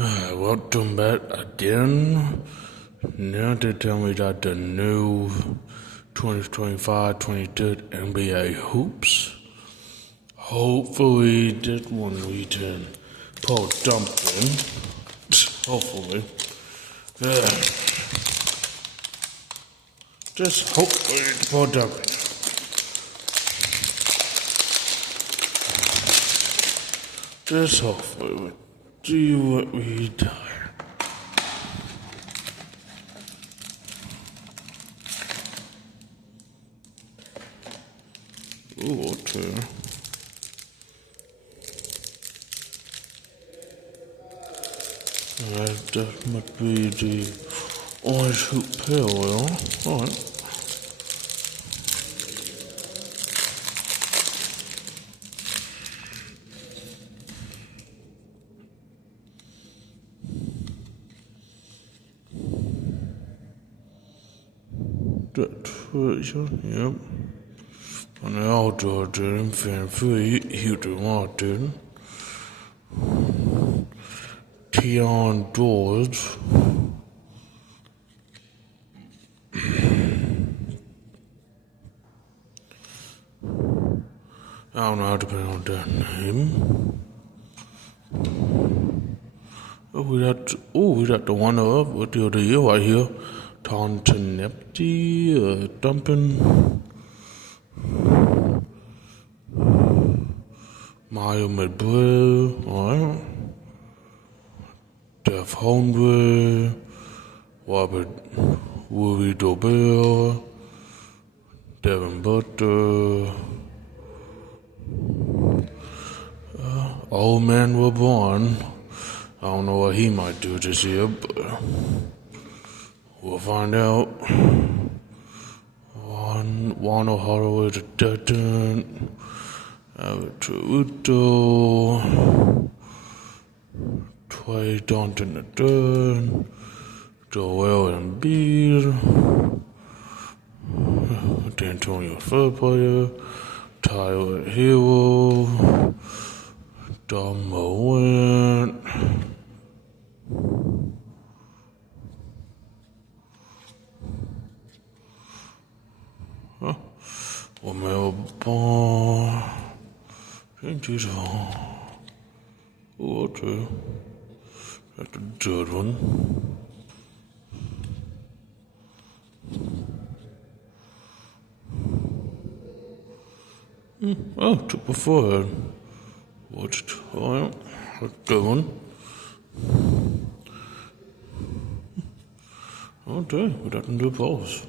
Welcome back again. Now they tell me that the new 2025-22 NBA hoops. Hopefully this one we can pull something. Hopefully. Just hopefully pull something. Just hopefully. See what we done. Ooh, okay. That must be the orange hoop parallel. Alright. Yep. On the outdoor team, fan free, Houston Martin. Tion George. I don't know how to pronounce that name. We got the one up with the other year right here. Taunton Nepti, Dumping. Mario Medbril, alright. Def Holmgren, Robert Woody Dobell, Devin Butler, Old Man LeBron. I don't know what he might do this year, but we'll find out. Wano Holloway the Deton, Uto, Trey Danton the third, Joel Embiid, D'Antonio third player, Tyler Hero, Dom Went, Romeo Ball, Changes on. Oh, okay. That's the third one. Oh, took before. Watched. Alright. Good one. Okay, we got to do pause.